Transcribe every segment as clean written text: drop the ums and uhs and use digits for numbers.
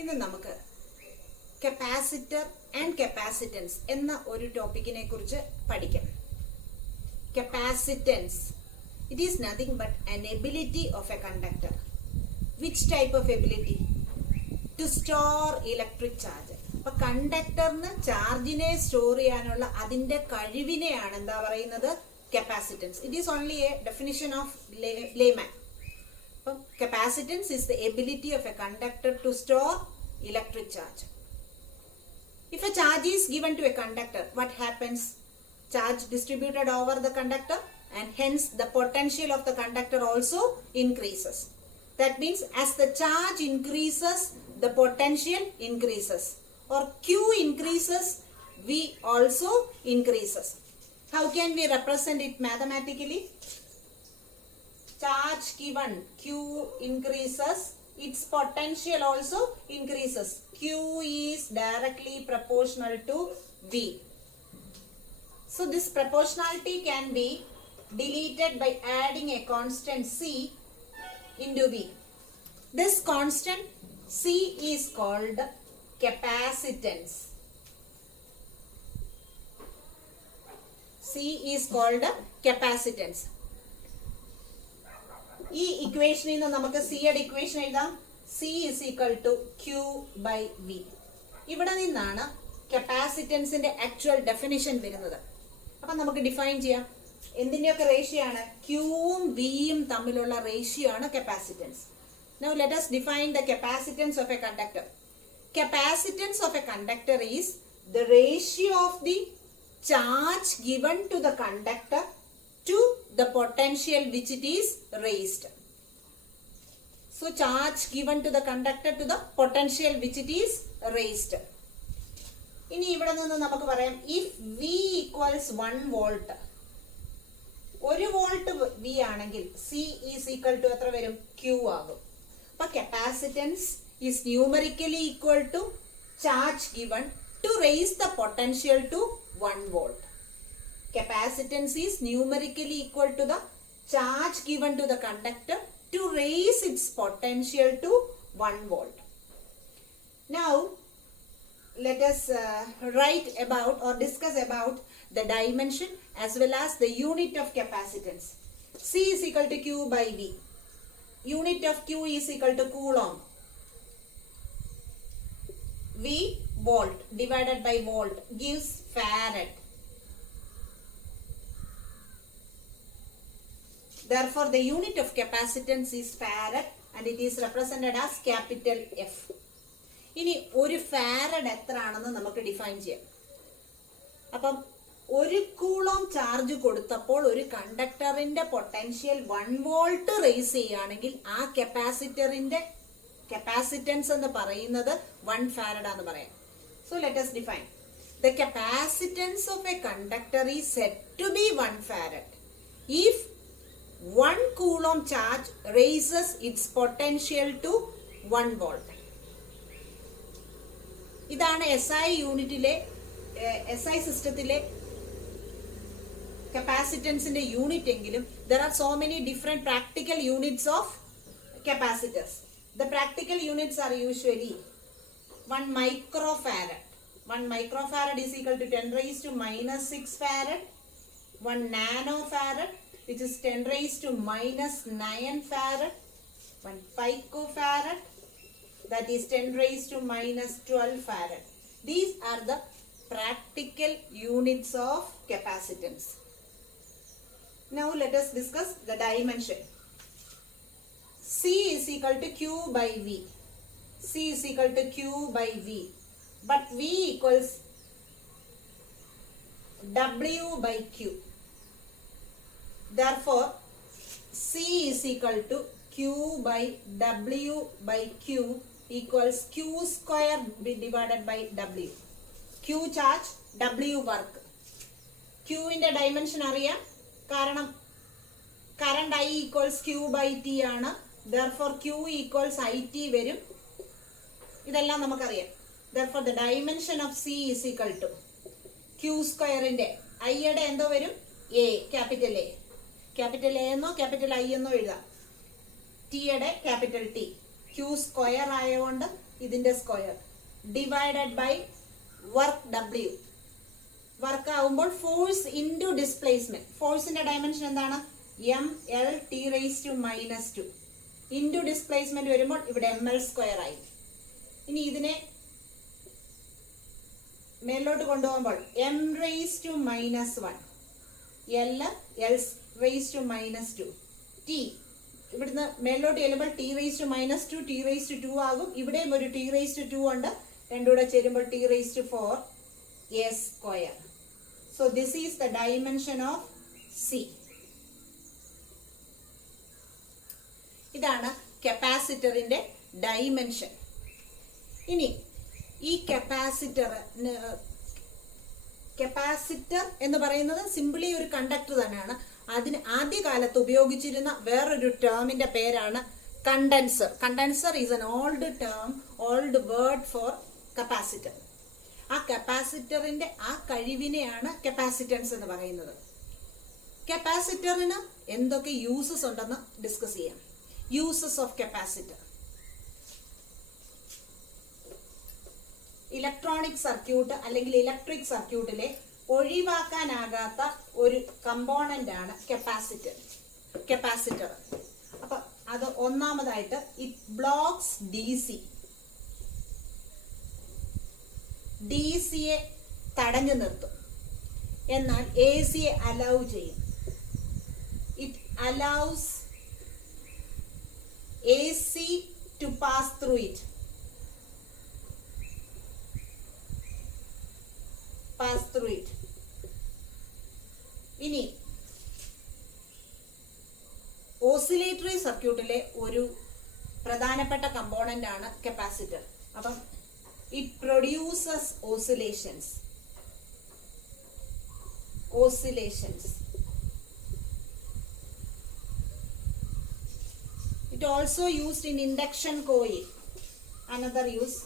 ഇന്ന് നമുക്ക് capacitor and capacitance എന്ന ഒരു ടോപ്പിക്കിനെ കുറിച്ച് പഠിക്കാം. Capacitance, it is nothing but an ability of a conductor. Which type of ability? To store electric charge. അപ്പോൾ കണ്ടക്ടറിന് ചാർജിനെ സ്റ്റോർ ചെയ്യാനുള്ള അതിൻ്റെ കഴിവിനെയാണ് എന്താ പറയുന്നത്, capacitance. It is only A definition of layman. അപ്പം capacitance is the ability of a conductor to store electric charge. If a charge is given to a conductor, what happens? Charge distributed over the conductor, and hence the potential of the conductor also increases. That means as the charge increases, the potential increases, or Q increases, V also increases. How can we represent it mathematically? Charge given, Q increases, its potential also increases. Q is directly proportional to V. So this proportionality can be deleted by adding a constant C into V. This constant C is called capacitance. C is called capacitance. ഈ ഇക്വേഷനിൽ നിന്ന് നമുക്ക് സിയുടെ equation എഴുതാം. C is equal to Q by V. ഇവിടെ നിന്നാണ് കപ്പാസിറ്റൻസിന്റെ actual definition വരുന്നത്. അപ്പം നമുക്ക് ഡിഫൈൻ ചെയ്യാം. എന്തിൻ്റെയൊക്കെ റേഷ്യോ ആണ്? ക്യൂവും വിയും തമ്മിലുള്ള റേഷ്യോ ആണ് capacitance. Now let us define the capacitance of a conductor. Capacitance of a conductor is the ratio of the charge given to the conductor to the potential which it is raised. So charge given to the conductor to the potential which it is raised. ഇനി ഇവിടെ നിന്ന് നമുക്ക് പറയാം, if V equals 1 volt, 1 volt V ആണെങ്കിൽ C is equal to എത്ര വരും? Q ആകും. അപ്പൊ capacitance is numerically equal to charge given to raise the potential to 1 volt. Capacitance is numerically equal to the charge given to the conductor to raise its potential to 1 volt. Now, let us write about or discuss about the dimension as well as the unit of capacitance. C is equal to Q by V. Unit of Q is equal to coulomb. V volt divided by volt gives farad. Therefore, the unit of capacitance is farad and it is represented as capital F. ഇനി ഒരു farad എത്ര ആണെന്ന് നമുക്ക് define ചെയ്യാം. അപ്പം 1 coulomb charge കൊടുത്തപ്പോൾ ഒരു കണ്ടക്ടറിന്റെ potential 1 volt raise ചെയ്യുകയാണെങ്കിൽ ആ കപ്പാസിറ്ററിന്റെ കപ്പാസിറ്റൻസ് എന്ന് പറയുന്നത് 1 ഫാരഡ് ആണെന്ന് പറയാം. So let us define. The capacitance of a conductor is said to be 1 farad if 1 coulomb charge raises its potential to 1 volt. ഇതാണ് SI യൂണിറ്റിലെ SI സിസ്റ്റത്തിലെ കപ്പാസിറ്റൻസിന്റെ യൂണിറ്റ് എങ്കിലും there are so many different practical units of capacitors. The practical units are usually 1 microfarad. 1 microfarad is equal to 10 raised to minus 6 farad. 1 nanofarad, which is 10 raised to minus 9 farad. 1 picofarad, that is 10 raised to minus 12 farad. These are the practical units of capacitance. Now let us discuss the dimension. C is equal to Q by V. C is equal to Q by V. But V equals W by Q. Therefore, C is equal to Q by W by Q equals Q square divided by W. Q charge, W work. Q ന്റെ dimension അറിയാം, കാരണം current I equals Q by T ആണ്. Therefore, Q equals IT വരും. ഇതെല്ലാം നമുക്കറിയാം. Therefore, the dimension of C is equal to Q സ്ക്വയറിന്റെ I യുടെ എന്തോ വരും? A, capital A. Capital A എന്നോ ക്യാപിറ്റൽ ഐ എന്നോ എഴുതാം. ടിയുടെ capital T, Q Q square ആയതുകൊണ്ട് ഇതിന്റെ square divided by work W. Work ആവുമ്പോൾ ഫോഴ്സ് ഇൻറ്റു ഡിസ്പ്ലേസ്മെന്റ്. ഫോഴ്സിന്റെ ഡയമെൻഷൻ എന്താണ്? M L T raise to minus 2 into displacement വരുമ്പോൾ ഇവിടെ എം എൽ സ്ക്വയർ ആയി. ഇനി ഇതിനെ മേലോട്ട് കൊണ്ടുപോകുമ്പോൾ M raise to minus 1 L L raise to minus 2 T. ഇവിടുന്ന് മേലോട്ട് ചെല്ലുമ്പോൾ T raise to minus 2 T raise to 2 ആകും. ഇവിടെയും ഒരു ടി റേസ് ടു 2 ഉണ്ട്. രണ്ടുകൂടെ ചേരുമ്പോൾ T raise to 4 A square. So this is the dimension of C. ഇതാണ് കപ്പാസിറ്ററിന്റെ ഡൈമെൻഷൻ. ഇനി ഈ കപ്പാസിറ്റർ എന്ന് പറയുന്നത് സിംപിളി ഒരു കണ്ടക്ടർ തന്നെയാണ്. അതിന് ആദ്യകാലത്ത് ഉപയോഗിച്ചിരുന്ന വേറൊരു ടേമിന്റെ പേരാണ് condenser. Condenser is N old word for capacitor. ആ കപ്പാസിറ്ററിന്റെ ആ കഴിവിനെയാണ് കപ്പാസിറ്റൻസ് എന്ന് പറയുന്നത്. കപ്പാസിറ്ററിന് എന്തൊക്കെ യൂസസ് ഉണ്ടെന്ന് ഡിസ്കസ് ചെയ്യാം. Uses of capacitor. Electronic circuit അല്ലെങ്കിൽ ഇലക്ട്രിക് സർക്യൂട്ടിലെ ഒഴിവാക്കാനാകാത്ത ഒരു കമ്പോണന്റ് ആണ് കപ്പാസിറ്റർ. അപ്പൊ അത് ഒന്നാമതായിട്ട് ഇറ്റ് ബ്ലോക്സ് ഡി സിയെ തടഞ്ഞു നിർത്തും, എന്നാൽ എ സിയെ അലൗ ചെയ്യും. It allows A C to pass through it. ഇനി ഓസിലേറ്ററി സർക്യൂട്ടിലെ ഒരു പ്രധാനപ്പെട്ട കമ്പോണന്റ് ആണ് കപ്പാസിറ്റർ. അപ്പം it produces oscillations. It also used in induction coil. Another use.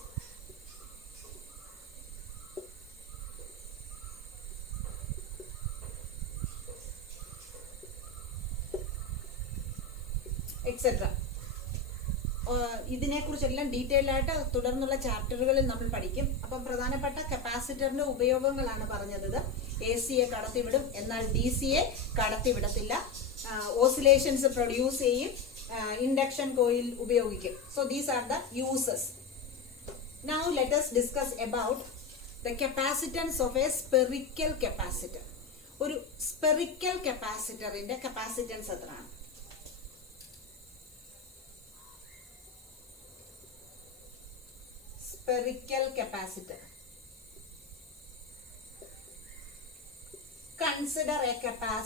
etc. ഇതിനെക്കുറിച്ചെല്ലാം ഡീറ്റെയിൽ ആയിട്ട് തുടർന്നുള്ള ചാപ്റ്ററുകളിൽ നമ്മൾ പഠിക്കും. അപ്പം പ്രധാനപ്പെട്ട കപ്പാസിറ്ററിന്റെ ഉപയോഗങ്ങളാണ് പറഞ്ഞത്. എ സിയെ കടത്തിവിടും, എന്നാൽ ഡി സിയെ കടത്തിവിടത്തില്ല. ഓസിലേഷൻസ് പ്രൊഡ്യൂസ് ചെയ്യും, ഇൻഡക്ഷൻ കോയിൽ ഉപയോഗിക്കും. So these are the uses. Now let us discuss about the capacitance of a spherical capacitor. ഒരു സ്പെറിക്കൽ കപ്പാസിറ്ററിന്റെ കപ്പാസിറ്റൻസ് എത്രയാണ്? Spherical capacitor. Consider a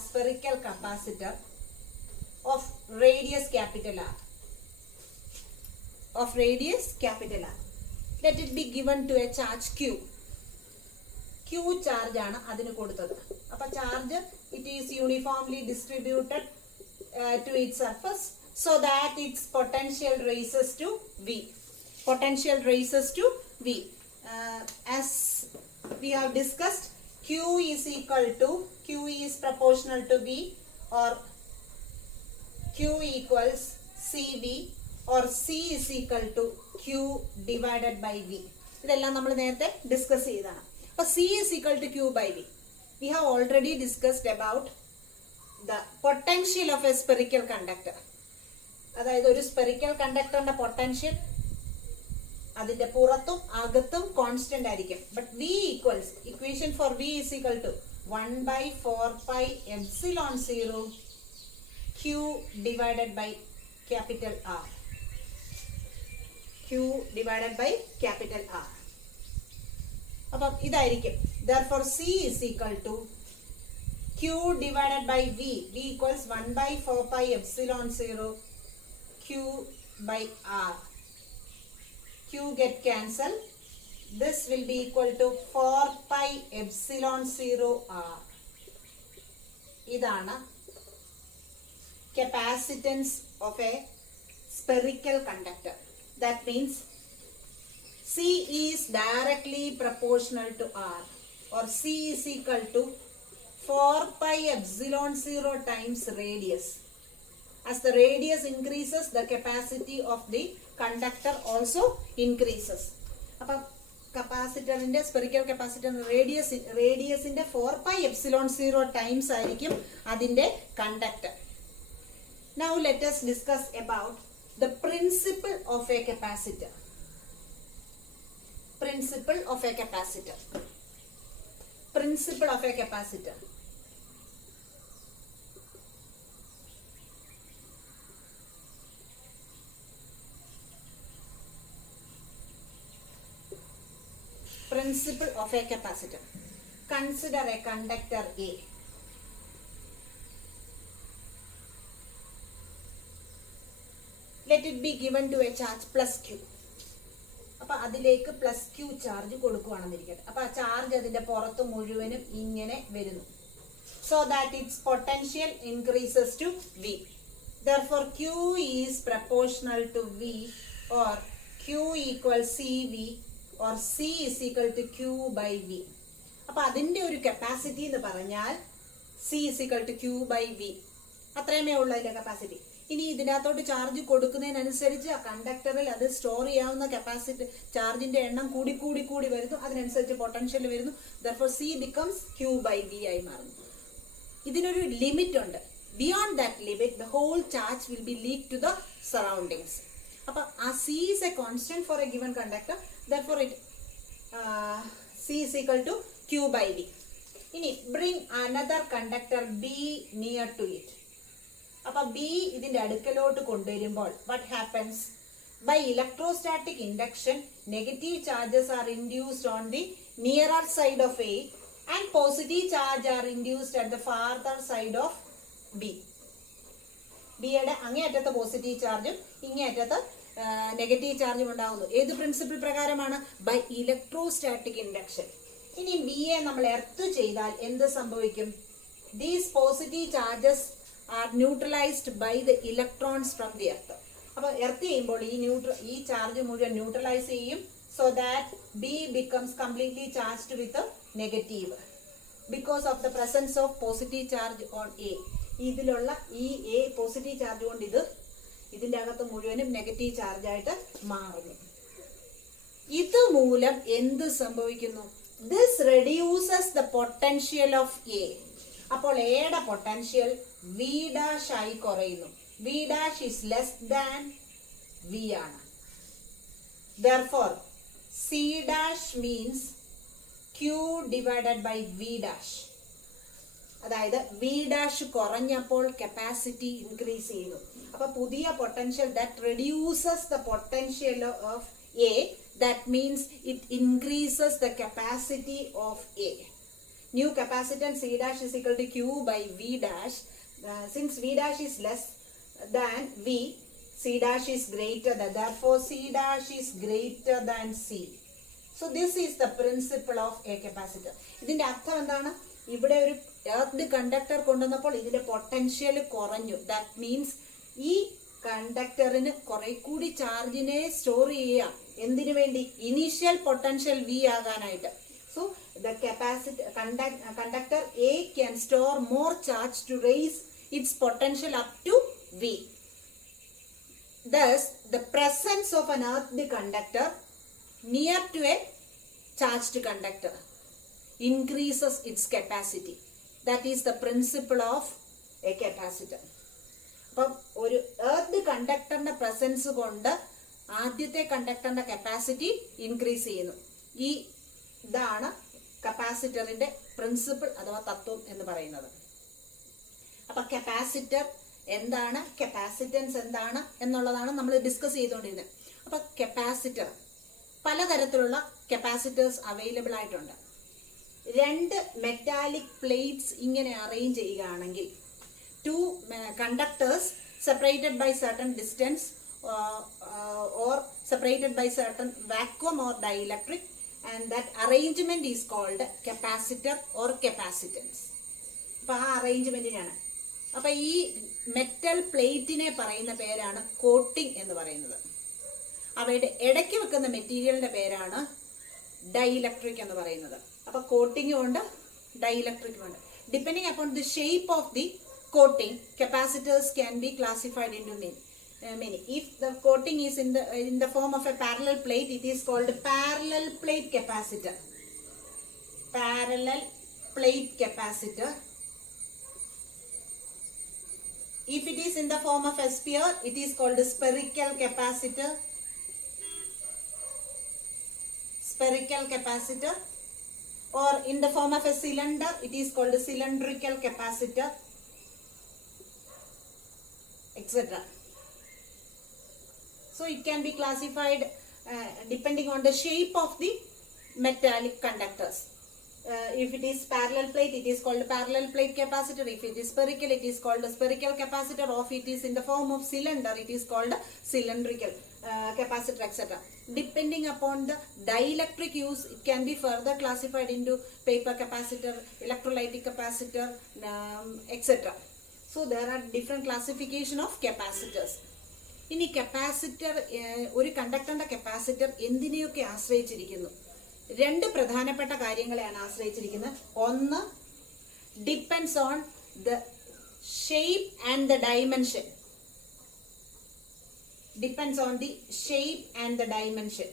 spherical capacitor of radius capital R. Let it be given to a charge Q. Q charge ആണ് അതിന് കൊടുത്തത്. അപ്പൊ charge it is uniformly distributed to its surface so that its potential raises to V. As we have discussed, Q is proportional to V, or Q equals CV, or C is equal to Q divided by V. ഇതെല്ലാം നമ്മൾ നേരത്തെ discuss ചെയ്തതാണ്. അപ്പൊ C is equal to Q by V. We have already discussed about the potential of a spherical conductor. അതായത് ഒരു spherical കണ്ടക്ടറിന്റെ potential അതിന്റെ പുറത്തും അകത്തും കോൺസ്റ്റന്റ് ആയിരിക്കും. But V equals, equation for V is equal to 1/4πε0 Q divided by capital R. അപ്പം ഇതായിരിക്കും. Therefore C is equal to Q divided by V. V equals 1/4πε0 Q by R. Q get cancelled. This will be equal to 4πε0 R. ഇതാണ് capacitance of a spherical conductor. That means C is directly proportional to R, or C is equal to 4πε0 times radius. As the radius increases, the capacity of the conductor also increases. അപ്പം കപ്പാസിറ്ററിന്റെ spherical capacitor റേഡിയസിന്റെ 4πε0 times ആയിരിക്കും അതിന്റെ conductor. Now let us discuss about the principle of a capacitor. Principle of a capacitor. Principle of a capacitor. Principle of a capacitor. Consider a conductor A. Let it be given to a charge plus Q. അപ്പോൾ അതിലേക്ക് plus Q charge കൊടുക്കുകയാണെന്നിരിക്കട്ടെ. അപ്പോൾ ആ charge അതിന്റെ പുറത്ത് മുഴുവനും ഇങ്ങനെ വരുന്നു. So that its potential increases to V. Therefore Q is proportional to V, or Q equals CV, or C is equal to Q by V. അപ്പോൾ അതിന്റെ ഒരു കപ്പാസിറ്റി എന്ന് പറഞ്ഞാൽ C is equal to Q by V. അത്രയുമേ ഉള്ളൂ അതിന്റെ capacity. ഇനി ഇതിനകത്തോട്ട് charge കൊടുക്കുന്നതിനനുസരിച്ച് ആ കണ്ടക്ടറിൽ അത് സ്റ്റോർ ചെയ്യാവുന്ന കപ്പാസിറ്റി ചാർജിന്റെ എണ്ണം കൂടി കൂടി കൂടി വരുന്നു. അതിനനുസരിച്ച് പൊട്ടൻഷ്യൽ വരുന്നു. Therefore C becomes Q by V ആയി മാറുന്നു. ഇതിനൊരു ലിമിറ്റ് ഉണ്ട്. Beyond that limit, the whole charge will be leaked to the surroundings. അപ്പോൾ ആ C is a constant for a given conductor. Therefore C is equal to Q by V. ഇനി bring another conductor B near to it. അപ്പോൾ B ഇതിന്റെ അടുക്കലോട്ട് കൊണ്ടുവരുമ്പോൾ what happens? By electrostatic induction, negative charges are induced on the nearer side of A and positive charge are induced at the farther side of B. B യുടെ അങ്ങേയറ്റത്ത് positive ചാർജും ഇങ്ങേയറ്റത്ത് negative ചാർജും ഉണ്ടാകുന്നു. ഏത് principle പ്രകാരമാണ്? By electrostatic induction. ഇനി B യെ നമ്മൾ earth ചെയ്താൽ എന്ത് സംഭവിക്കും? These positive charges are neutralized by the electrons from the earth. അപ്പോൾ എർത്ത് ചെയ്യുമ്പോൾ ഈ ചാർജ് മുഴുവൻ ന്യൂട്രലൈസ് ചെയ്യും. So that B becomes completely charged with a negative because of the presence of positive charge on A. ഇതിലുള്ള ഈ A positive charge കൊണ്ട് ഇതിന്റെ അകത്ത് മുഴുവനും നെഗറ്റീവ് ചാർജ് ആയിട്ട് മാറുന്നു. ഇതുമൂലം എന്ത് സംഭവിക്കുന്നു? This reduces the potential of A. അപ്പോൾ എയുടെ പൊട്ടൻഷ്യൽ V ഡാഷ് ആയി കുറയുന്നു. V dash is less than V ആണ്. Therefore C dash means Q divided by V dash. അതായത് V ഡാഷ് കുറഞ്ഞപ്പോൾ കപ്പാസിറ്റി ഇൻക്രീസ് ചെയ്യുന്നു. അപ്പൊ പുതിയ potential that reduces the potential of A, that means it increases the capacity of A. New capacitance C dash is equal to Q by V dash. Since V dash is less than V, C dash is greater than. Therefore, C dash is greater than C. So this is the principle of a capacitor. ഇതിന്റെ അർത്ഥം എന്താണ്? ഇവിടെ ഒരു earth conductor കൊണ്ടുവന്നപ്പോൾ ഇതിന്റെ potential കുറഞ്ഞു. That means ഈ കണ്ടക്ടറിന് കുറെ കൂടി ചാർജിനെ സ്റ്റോർ ചെയ്യാം. എന്തിനു വേണ്ടി? Initial potential V ആകാനായിട്ട്. So the conductor A can store more charge to raise its potential up to V. Thus, the presence of an earthed conductor near to a charged conductor increases its capacity. That is the principle of a capacitor. അപ്പം ഒരു earth കണ്ടക്ടറിന്റെ presence കൊണ്ട് ആദ്യത്തെ കണ്ടക്ടറിന്റെ capacity increase ചെയ്യുന്നു. ഇതാണ് കപ്പാസിറ്ററിന്റെ principle അഥവാ തത്വം എന്ന് പറയുന്നത്. അപ്പൊ കപ്പാസിറ്റർ എന്താണ്, കപ്പാസിറ്റൻസ് എന്താണ് എന്നുള്ളതാണ് നമ്മൾ ഡിസ്കസ് ചെയ്തുകൊണ്ടിരുന്നത്. അപ്പൊ കപ്പാസിറ്റർ പലതരത്തിലുള്ള കപ്പാസിറ്റേഴ്സ് അവൈലബിൾ ആയിട്ടുണ്ട്. രണ്ട് മെറ്റാലിക് പ്ലേറ്റ്സ് ഇങ്ങനെ അറേഞ്ച് ചെയ്യുകയാണെങ്കിൽ, two conductors separated by certain distance or separated by certain vacuum or dielectric, and that arrangement is called capacitor or capacitance. അപ്പോൾ ആ അറേഞ്ച്മെന്റിനാണ്. അപ്പൊ ഈ മെറ്റൽ പ്ലേറ്റിനെ പറയുന്ന പേരാണ് കോട്ടിംഗ് എന്ന് പറയുന്നത്. അവയുടെ ഇടയ്ക്ക് വെക്കുന്ന മെറ്റീരിയലിന്റെ പേരാണ് ഡൈഇലക്ട്രിക് എന്ന് പറയുന്നത്. അപ്പൊ കോട്ടിംഗും ഉണ്ട് ഡൈഇലക്ട്രിക്കും ഉണ്ട്. Depending upon the shape of the coating, capacitors can be classified into many. If the coating is in the form of a parallel plate, it is called parallel plate capacitor. Parallel plate capacitor. If it is in the form of a sphere, it is called spherical capacitor. Spherical capacitor. Or in the form of a cylinder, it is called cylindrical capacitor, etc. So it can be classified depending on the shape of the metallic conductors. If it is parallel plate, it is called parallel plate capacitor. If it is spherical, it is called a spherical capacitor. Or if it is in the form of cylinder, it is called cylindrical capacitor, etc. Depending upon the dielectric use, it can be further classified into paper capacitor, electrolytic capacitor, etc. So there are different classification of capacitors. ഇനി capacitor, ഒരു കണ്ടക്ടറിന്റെ capacitor എന്തിനെയൊക്കെ ആശ്രയിച്ചിരിക്കുന്നു? രണ്ട് പ്രധാനപ്പെട്ട കാര്യങ്ങളെയാണ് ആശ്രയിച്ചിരിക്കുന്നത്. ഒന്ന്, depends on the shape and the dimension. Depends on the shape and the dimension.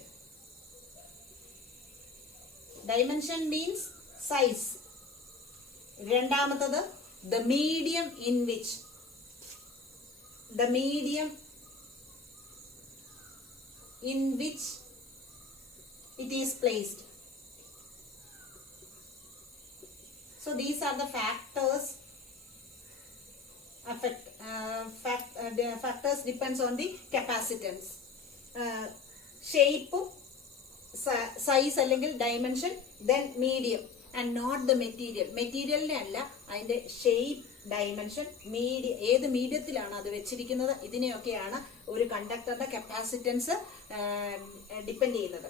Dimension means size. രണ്ടാമത്തത്, the medium in which. The medium in which it is placed. So these are the factors. Factors depends on the capacitance. Shape, size അല്ലെങ്കിൽ dimension, then medium, and not the material. മെറ്റീരിയലിനെ അല്ല, അതിൻ്റെ shape, dimension, ഏത് മീഡിയത്തിലാണ് അത് വെച്ചിരിക്കുന്നത്, ഇതിനെയൊക്കെയാണ് ഒരു കണ്ടക്ടറിന്റെ capacitance depend ചെയ്യുന്നത്.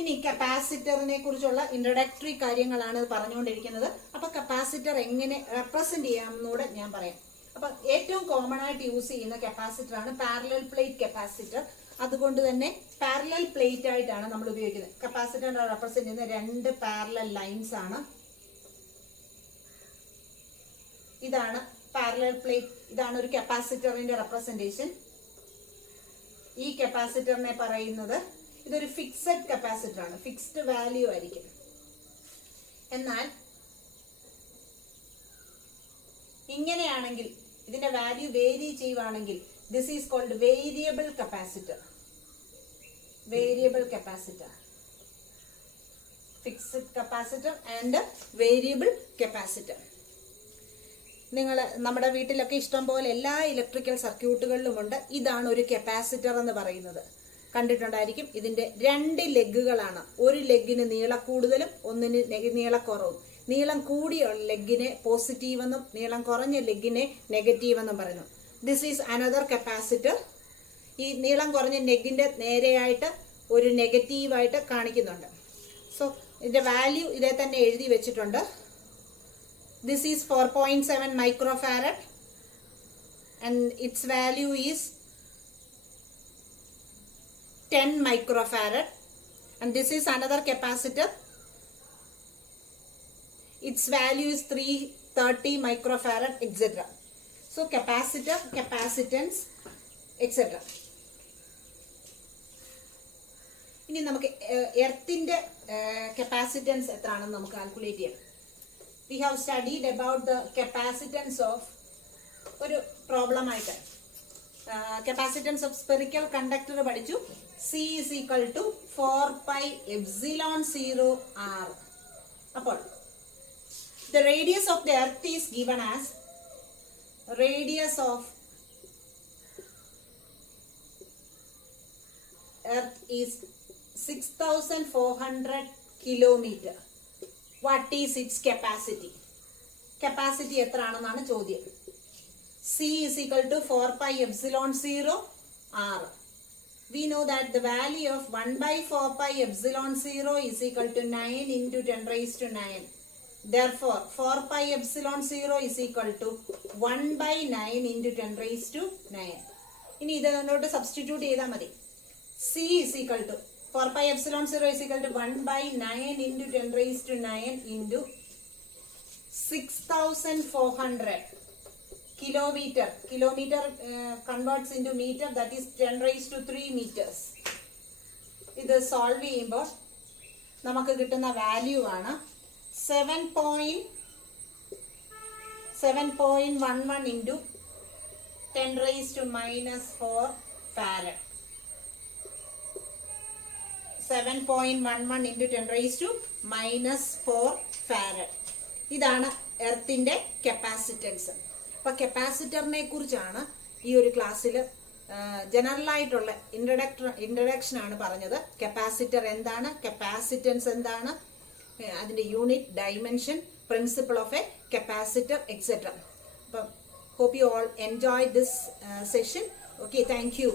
ഇനി കപ്പാസിറ്ററിനെ കുറിച്ചുള്ള ഇൻട്രൊഡക്ടറി കാര്യങ്ങളാണ് പറഞ്ഞുകൊണ്ടിരിക്കുന്നത്. അപ്പൊ കപ്പാസിറ്റർ എങ്ങനെ റെപ്രസെന്റ് ചെയ്യാമെന്നൂടെ ഞാൻ പറയാം. അപ്പൊ ഏറ്റവും കോമൺ ആയിട്ട് യൂസ് ചെയ്യുന്ന കപ്പാസിറ്റർ ആണ് പാരലൽ പ്ലേറ്റ് കപ്പാസിറ്റർ. അതുകൊണ്ട് തന്നെ പാരലൽ പ്ലേറ്റ് ആയിട്ടാണ് നമ്മൾ ഉപയോഗിക്കുന്നത്. കപ്പാസിറ്ററിനെ റെപ്രസെന്റ് ചെയ്യുന്ന രണ്ട് പാരലൽ ലൈൻസ് ആണ്. ഇതാണ് പാരലൽ പ്ലേറ്റ്. ഇതാണ് ഒരു കപ്പാസിറ്ററിന്റെ റെപ്രസെന്റേഷൻ. ഈ കപ്പാസിറ്ററിനെ പറയുന്നത്, ഇതൊരു ഫിക്സഡ് കപ്പാസിറ്റർ ആണ്, ഫിക്സ്ഡ് വാല്യൂ ആയിരിക്കും. എന്നാൽ ഇങ്ങനെയാണെങ്കിൽ, ഇതിന്റെ വാല്യൂ വേരി ചെയ്യുവാണെങ്കിൽ, this is called variable capacitor. Variable capacitor, fixed capacitor and variable capacitor. നിങ്ങൾ നമ്മുടെ വീട്ടിലൊക്കെ ഇഷ്ടം പോലെ എല്ലാ ഇലക്ട്രിക്കൽ സർക്യൂട്ടുകളിലുമുണ്ട്. ഇതാണ് ഒരു കപ്പാസിറ്റർ എന്ന് പറയുന്നത്. കണ്ടിട്ടുണ്ടായിരിക്കും. ഇതിന്റെ രണ്ട് ലെഗുകളാണ്. ഒരു ലെഗിന് നീളക്കൂടുതലും ഒന്നിന് നീളക്കുറവും. നീളം കൂടിയ ലെഗിനെ പോസിറ്റീവ് എന്നും നീളം കുറഞ്ഞ ലെഗിനെ നെഗറ്റീവ് എന്നും പറയുന്നു. This is another capacitor. ഈ നീളം കുറഞ്ഞ ലെഗിന്റെ നേരെയായിട്ട് ഒരു നെഗറ്റീവായിട്ട് കാണിക്കുന്നുണ്ട്. സോ ഇതിന്റെ വാല്യൂ ഇതേ തന്നെ എഴുതി വെച്ചിട്ടുണ്ട്. This is 4.7 microfarad and its value is 10 microfarad, and this is another capacitor. Its value is 330 microfarad, etc. So capacitor, capacitance, etc. ഇനി നമുക്ക് എർത്തിന്റെ കപ്പാസിറ്റൻസ് എത്രയാണെന്ന് നമുക്ക് കാൽക്കുലേറ്റ് ചെയ്യാം. We have studied about the capacitance of ഒരു problem ആയിട്ട് capacitance of spherical conductor പഠിച്ചു. C is equal to 4 pi epsilon 0 r. അപ്പോൾ the radius of the earth is given as radius of earth is 6400 kilometer. What is its capacity? Capacity എത്രയാണെന്നാണ് ചോദ്യം. C is equal to 4 pi epsilon 0 r. We know that the value of 1 by 4 pi epsilon 0 is equal to 9 into 10 raised to 9. Therefore, 4 pi epsilon 0 is equal to 1 by 9 into 10 raised to 9. ഇനി ഇതിനോട് substitute ചെയ്താൽ മതി. C is equal to 4 pi epsilon 0 is equal to 1 by 9 into 10 raised to 9 into 6400 kilometer. Kilometer converts into meter, that is 10 raised to 3 meters. ഇത് solve ചെയ്യുമ്പോൾ നമുക്ക് കിട്ടുന്ന value ആണ് 7.11 into 10 raised to minus 4 farad. 7.11 into 10 raised to minus 4 farad. ഇതാണ് എർത്തിന്റെ capacitance. അപ്പോൾ കപ്പാസിറ്ററിനെ കുറിച്ചാണ് ഈ ഒരു ക്ലാസ്സിൽ ജനറൽ ആയിട്ടുള്ള ഇൻട്രഡക്ഷൻ ആണ് പറഞ്ഞത്. കപ്പാസിറ്റർ എന്താണ്, കപ്പാസിറ്റൻസ് എന്താണ്, അതിന്റെ unit, dimension, principle of A capacitor etcetera. അപ്പം hope you all enjoyed this session. Okay, thank you.